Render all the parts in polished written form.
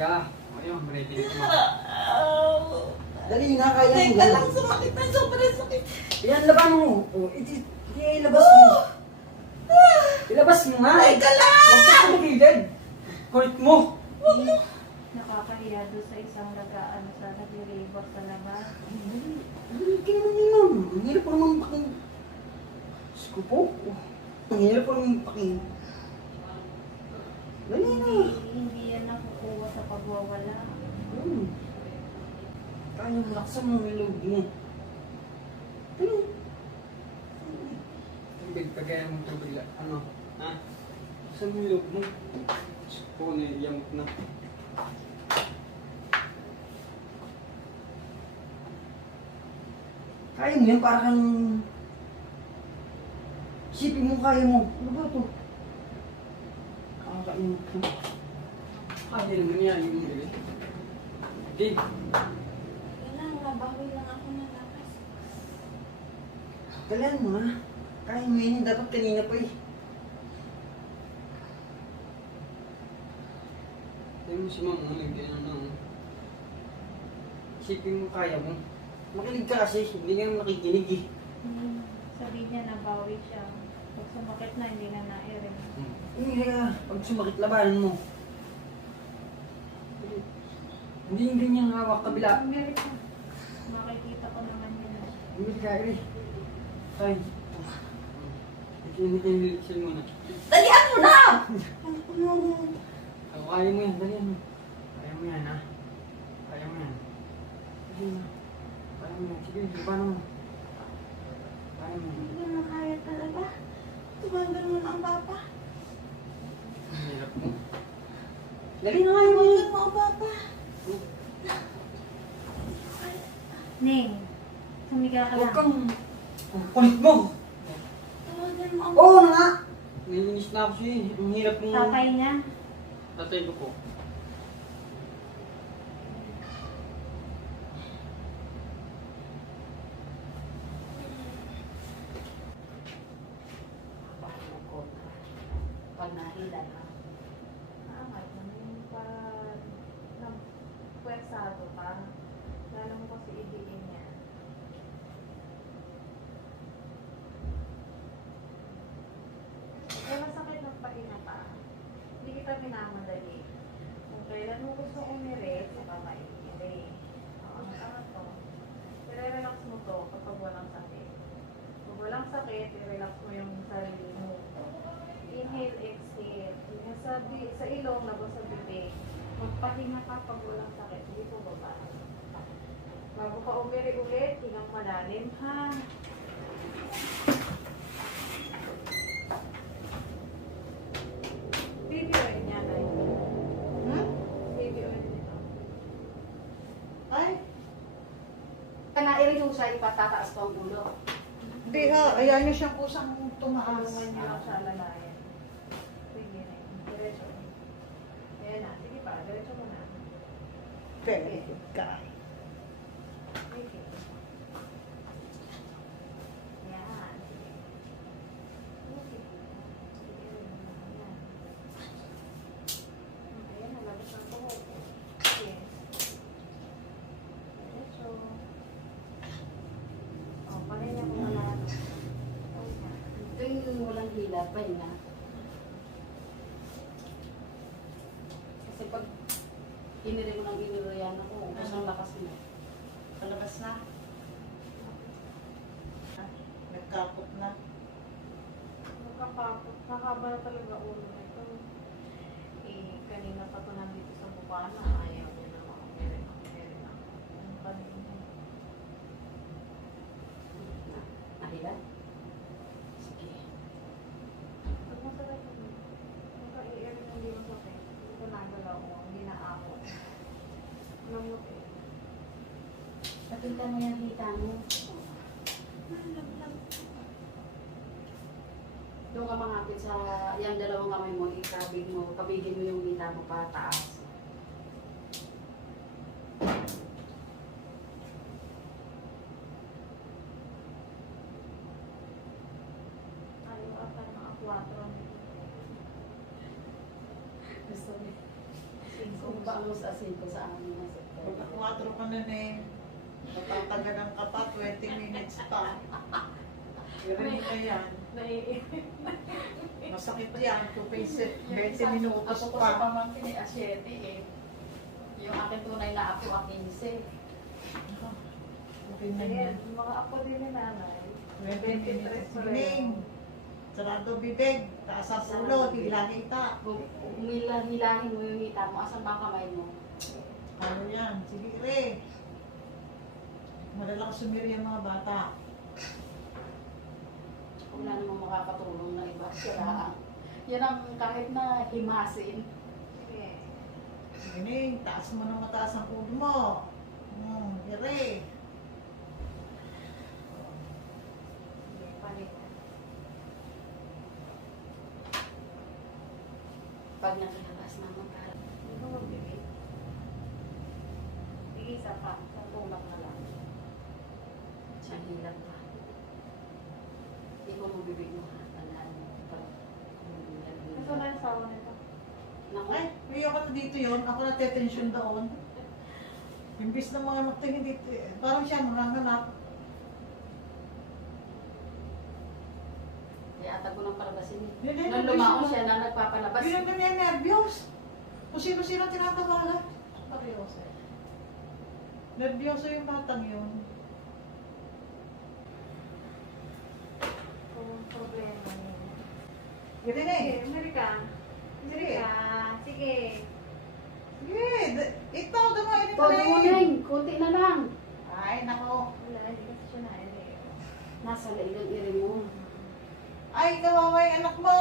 ka. Ayun, ready na ka. Dali na, kaya mo. Teka lang, sumakit na, sobrang sakit. Yan, laban mo. O, ilabas mo. Ilabas mo nga. Teka lang! Huwag ka kumagilid. Kulit mo! Nakakahiya doon sa isang lagaan sa nag-labor sa labas. Dali ka naman yun, ma'am. Ang hirap po naman paking... Diyos ko po. Ang hirap po naman paking... Dali na. Hindi yan nakukuha sa pagwawala. Kaya mo, laksan mo yung loob mo. Dali. Tubig, kagaya mong tubig lang. Ano? Ha? Saan mo yung loob mo? Diyos ko, naiiyamot na. Kaya mo yan, parang... Isipin mo, kaya mo. Ano ba ito? Kakakainit ka. Kaya naman yan yung mga Dave, Kailangan, nabawi lang ako ng lakas. Kailan mo ha? Kaya mo yan, dapat kanina pa eh. tayo mo si Mama, nagkainan na. Isipin mo kaya mo. Makinig ka kasi, hindi ka naman nakikinig eh. Sabi niya nabawi siya. Pag sumakit na, hindi na nairin. Hindi ka, pag sumakit labanan mo. Hindi yung ganyang hawak kabila. Makikita ko naman yun. Hindi ka eh. Tay. Ikinit yung lilisan mo na. Dalihan mo na! Ako, kaya mo yan, dali mo. Kaya mo yan, ha? Kaya mo yan. Sige na. Kaya mo yan. Sige, paano mo? Kaya mo yan. Hindi ko na kaya talaga. Tumagal mo na ang papa. Ang hirap mo. Dali na nga mo. Tumagal mo ang papa. Ning, sumiga ka Huwag lang. kang... Ang kulit mo. Tumagal mo ang Oo na nga. Naiinis na ako siya eh. Ang hirap mo. Tatay niya. Tatay ko po. Pag nahila na. Angat naman pag pwersado ka. Lalo mo kasi idiin niya. Kaya masakit ng pahinga pa. Hindi kita minamadali. Kung kailan mo gusto umirit, saka maigili. Ang angat to. I-relax mo to kapag walang sakit. Pag walang sakit, i-relax mo yung sarili mo. Inhale, exhale. Yung sa ilong, labas sa bibig. Magpahinga ka pag walang sakit. Hindi po baba. Bago ka umiri ulit, hingang malalim ha. Baby oil niya na yun. Baby oil nito. Ay, Kanairin yung siya ipatataas ko ang ulo. hindi ha. Ayan niyo siyang kusang tumaas. Tulungan niya lang siya alalayan. Sige na yun. Diretso. Ayan na. Sige pa. Diretso mo na. Very good guy. Sige. Yan. Sige. Sige. Sige. Yan. Ayan. Nalabas ang buhok. Sige. Diretso. O, pahinga ko na lang. Pahinga. Ito yung walang hila pa yun na. Kasi pag iniri mo ng iniro yan ako, ubos ng lakas mo. Palabas na. Nagkapot na. Nakapapot. Nakaba na talaga ulo na ito. Eh, kanina pa ito nandito sa bukana. Ayaw niya na makakirin. Makakirin ako. Ang kanina. Nahila? Sige. Pag masakit ito, maka-i-air na hindi masakit. Hindi ko nagalaw ko. Hindi na ako. Namot eh. Pakita mo yung hita mo. Doon ka mangapit sa yung dalawang kamay mo, kabigin mo yung hita mo pataas. Ayaw ata mga 4. Gusto mo. Cinco. Kung ba ang sa 5 sa amin na Pagka September. 4 ka na eh. Matatagal ka pa, 20 minutes pa. Irinig ka yan. Naiinip. Masakit yan, 2 pesos, 20 Ako minutos po sa pa. pamangkin ni Asyete eh. Yung aking tunay na ako, 15. Okay na Ayan, yan. yung mga apo din ni nanay. 20 minutes. 23 pa Gining. rin. Sarado bibig, taas ang ulo, hila kita. Hilahin mo yung hita mo. Asan ba ang kamay mo? Ano yan? Sige, Re. Malalakas sumiri ang mga bata. Wala namang makakatulong na iba. Kaya, yan ang kahit na himasin. Sige. Gining, taas mo ng mataas ang ulo mo. Re. Sige, panik. Pag nakilabas naman para. Hindi ko magbibig. Sige, isa pa. Sa tulak na lang. Siyang hilang pa. Hindi ko mabibig mo ha. Tandaan mo. Pag Gusto na yung sawa nito. Naku, Ay, may ako na dito yun. Ako na tetensyon doon. Imbis na mga nagtingin dito, parang siya manganganak. kaya atag ko ng palabasin eh. Hindi, Nung lumaon siya na nagpapalabas. Bilang ka niya nervyos. Kung sino-sino tinatawagan. Seryoso. Nervyoso yung batang yun. Kung problema niyo. Ganda na Sige, eh. Amerika. Amerika. Sige. Sige, ito, dumainin mo Todo na mo eh. Neng, konti na lang. Ay, nako. Wala, hindi kasi siya na Nasa lailang iri mo. Ay, kawawa yung anak mo.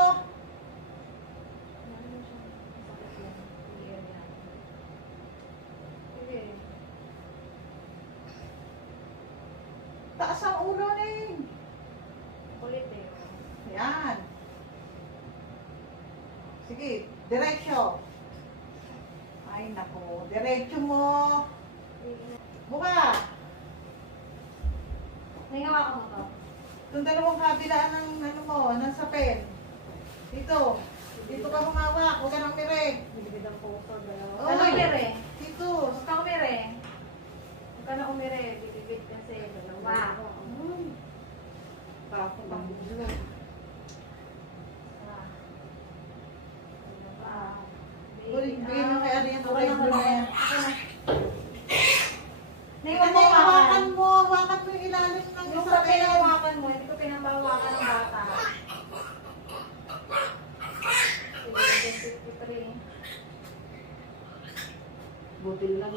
Sige. Taas ang ulo na eh. Kulit eh. Yan. Sige, diretsyo. Ay, nako. Diretsyo mo. Buka. Nangawa ko mo to. Itong dalawang kabilaan ng ano mo, ng sapin. Dito. Dito ka humawak. Huwag ka nang mirek. Nilibid ang puso. Oo. Huwag ka na umire. Dito. Huwag ka umire. Huwag ka na umire. Bibibid kasi. Dalawa. Ako ba? Bigay mo kay Arian. Bigay mo na yan. Naiwan Ano mo yung hawakan. hawakan mo? Hawakan mo yung ilalim ng Yung sa sapin. pinahawakan mo, hindi ko pinapahawakan ng bata. Sige, 53. Buti na lang.